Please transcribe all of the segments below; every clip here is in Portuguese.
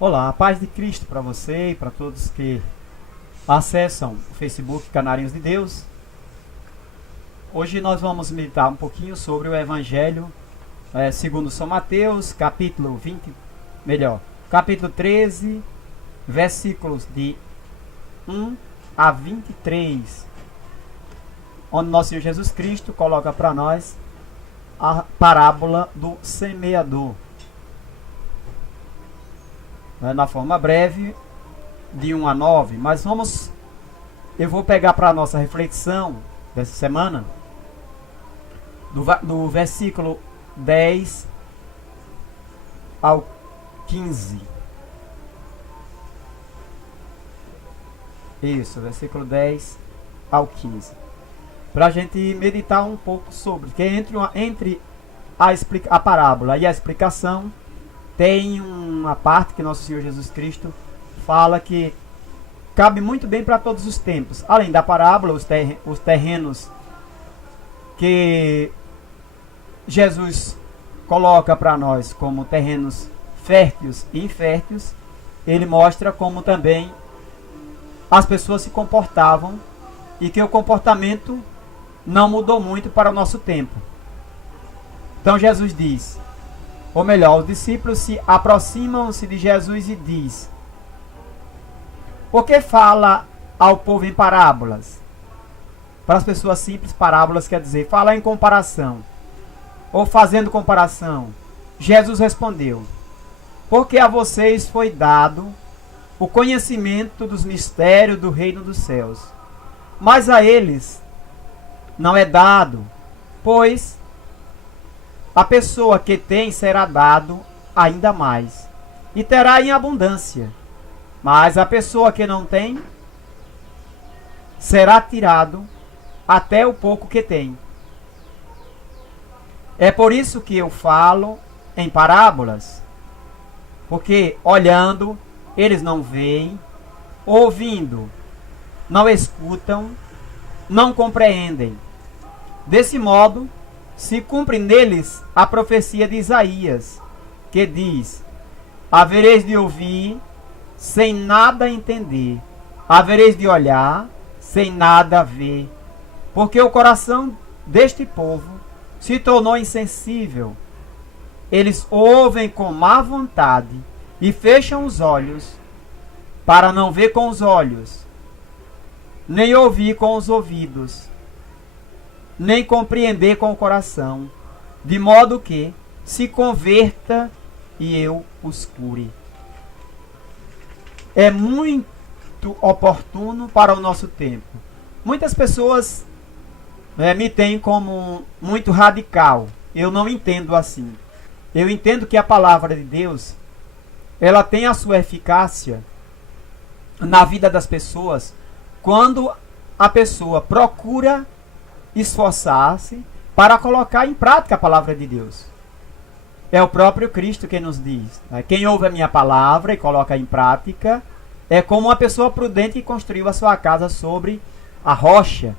Olá, a paz de Cristo para você e para todos que acessam o Facebook Canarinhos de Deus. Hoje nós vamos meditar um pouquinho sobre o Evangelho segundo São Mateus, capítulo 13, versículos de 1 a 23, onde nosso Senhor Jesus Cristo coloca para nós a parábola do semeador. Na forma breve, de 1 a 9, mas eu vou pegar para a nossa reflexão dessa semana, do versículo 10 ao 15. Isso, versículo 10 ao 15. Para a gente meditar um pouco sobre, que entre a parábola e a explicação, tem uma parte que nosso Senhor Jesus Cristo fala que cabe muito bem para todos os tempos. Além da parábola, os terrenos que Jesus coloca para nós como terrenos férteis e inférteis, ele mostra como também as pessoas se comportavam e que o comportamento não mudou muito para o nosso tempo. Então Jesus diz, ou melhor, os discípulos se aproximam-se de Jesus e diz: por que fala ao povo em parábolas? Para as pessoas simples, parábolas quer dizer fala em comparação, ou fazendo comparação. Jesus respondeu: porque a vocês foi dado o conhecimento dos mistérios do reino dos céus, mas a eles não é dado, pois a pessoa que tem será dado ainda mais, e terá em abundância. Mas a pessoa que não tem, será tirado até o pouco que tem. É por isso que eu falo em parábolas, porque olhando, eles não veem, ouvindo, não escutam, não compreendem. Desse modo, se cumpre neles a profecia de Isaías, que diz: havereis de ouvir sem nada entender, havereis de olhar sem nada ver, porque o coração deste povo se tornou insensível. Eles ouvem com má vontade e fecham os olhos, para não ver com os olhos, nem ouvir com os ouvidos, nem compreender com o coração, de modo que se converta e eu os cure. É muito oportuno para o nosso tempo. Muitas pessoas me têm como muito radical. Eu não entendo assim. Eu entendo que a palavra de Deus, ela tem a sua eficácia na vida das pessoas quando a pessoa procura esforçar-se para colocar em prática a palavra de Deus. É o próprio Cristo que nos diz, quem ouve a minha palavra e coloca em prática é como uma pessoa prudente que construiu a sua casa sobre a rocha.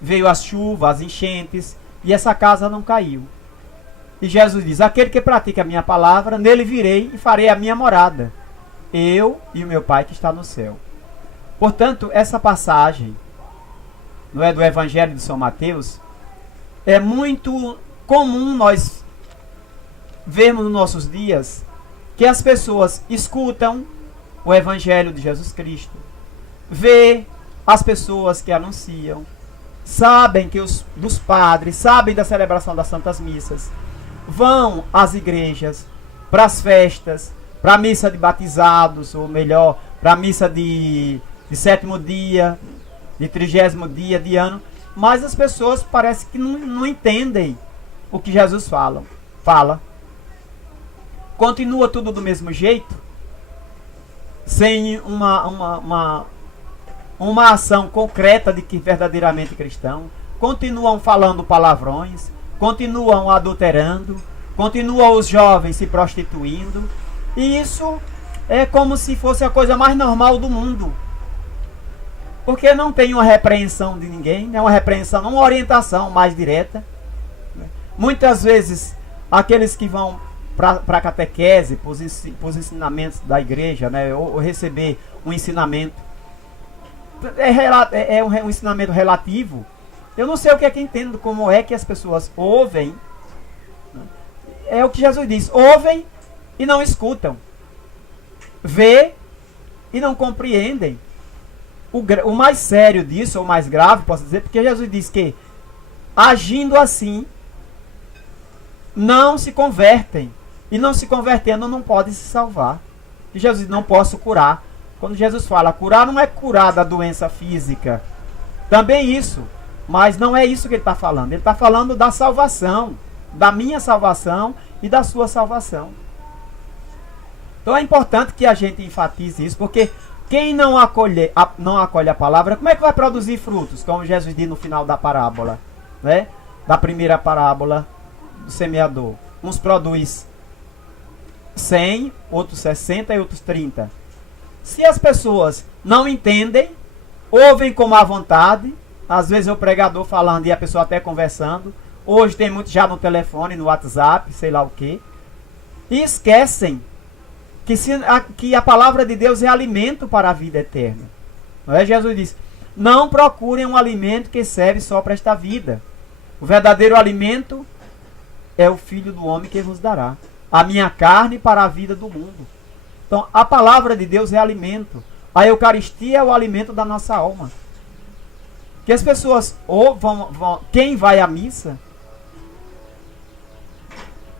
Veio as chuvas, as enchentes, e essa casa não caiu. E Jesus diz: aquele que pratica a minha palavra, nele virei e farei a minha morada, eu e o meu Pai que está no céu. Portanto, essa passagem do Evangelho de São Mateus, é muito comum nós vermos nos nossos dias que as pessoas escutam o Evangelho de Jesus Cristo, vê as pessoas que anunciam, sabem que dos padres, sabem da celebração das Santas Missas, vão às igrejas, para as festas, para a missa de batizados, ou melhor, para a missa de sétimo dia, de 30º dia de ano, mas as pessoas parece que não entendem o que Jesus fala. Continua tudo do mesmo jeito, sem uma ação concreta de que verdadeiramente cristão. Continuam falando palavrões, continuam adulterando, continuam os jovens se prostituindo, e isso é como se fosse a coisa mais normal do mundo. Porque não tem uma repreensão de ninguém, uma repreensão, uma orientação mais direta. Muitas vezes, aqueles que vão para a catequese, para os ensinamentos da igreja, né? Ou receber um ensinamento. É um ensinamento relativo. Eu não sei o que é que entendo, como é que as pessoas ouvem. É o que Jesus diz: ouvem e não escutam, vê e não compreendem. O mais sério disso, ou mais grave, posso dizer, porque Jesus diz que agindo assim não se convertem, e não se convertendo não podem se salvar. E Jesus diz: não posso curar. Quando Jesus fala curar, não é curar da doença física, também isso, mas não é isso que ele está falando. Ele está falando da salvação, da minha salvação e da sua salvação. Então é importante que a gente enfatize isso, porque quem não acolhe a palavra, como é que vai produzir frutos? Como Jesus diz no final da parábola, né? Da primeira parábola do semeador. Uns produz 100, outros 60 e outros 30. Se as pessoas não entendem, ouvem com má vontade, às vezes é o pregador falando e a pessoa até conversando. Hoje tem muito já no telefone, no WhatsApp, sei lá o que. E esquecem que a palavra de Deus é alimento para a vida eterna. Não é? Jesus diz: não procurem um alimento que serve só para esta vida. O verdadeiro alimento é o Filho do Homem que vos dará a minha carne para a vida do mundo. Então, a palavra de Deus é alimento. A Eucaristia é o alimento da nossa alma. Que as pessoas quem vai à missa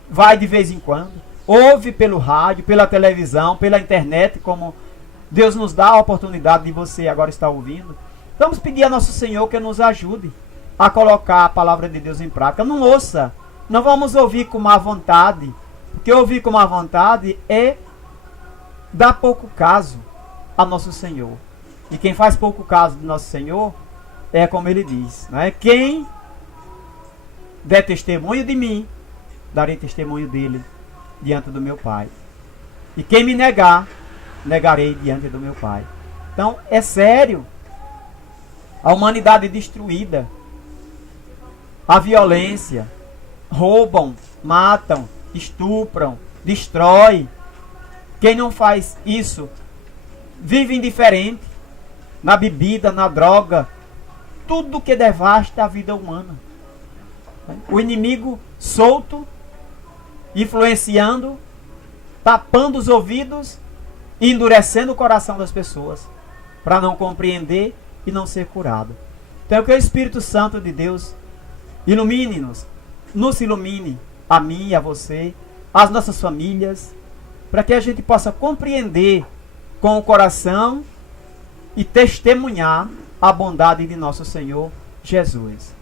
vai de vez em quando, ouve pelo rádio, pela televisão, pela internet, como Deus nos dá a oportunidade de você agora estar ouvindo. Vamos pedir a nosso Senhor que nos ajude a colocar a palavra de Deus em prática. Não ouça, não vamos ouvir com má vontade, porque ouvir com má vontade é dar pouco caso a nosso Senhor. E quem faz pouco caso de nosso Senhor é como ele diz, né? Quem der testemunho de mim, darei testemunho dele diante do meu Pai. E quem me negar, negarei diante do meu Pai. Então, é sério. A humanidade destruída. A violência. Roubam, matam, estupram, destrói. Quem não faz isso vive indiferente na bebida, na droga, tudo que devasta a vida humana. O inimigo solto, influenciando, tapando os ouvidos e endurecendo o coração das pessoas para não compreender e não ser curado. Então que o Espírito Santo de Deus ilumine-nos, nos ilumine, a mim e a você, as nossas famílias, para que a gente possa compreender com o coração e testemunhar a bondade de nosso Senhor Jesus.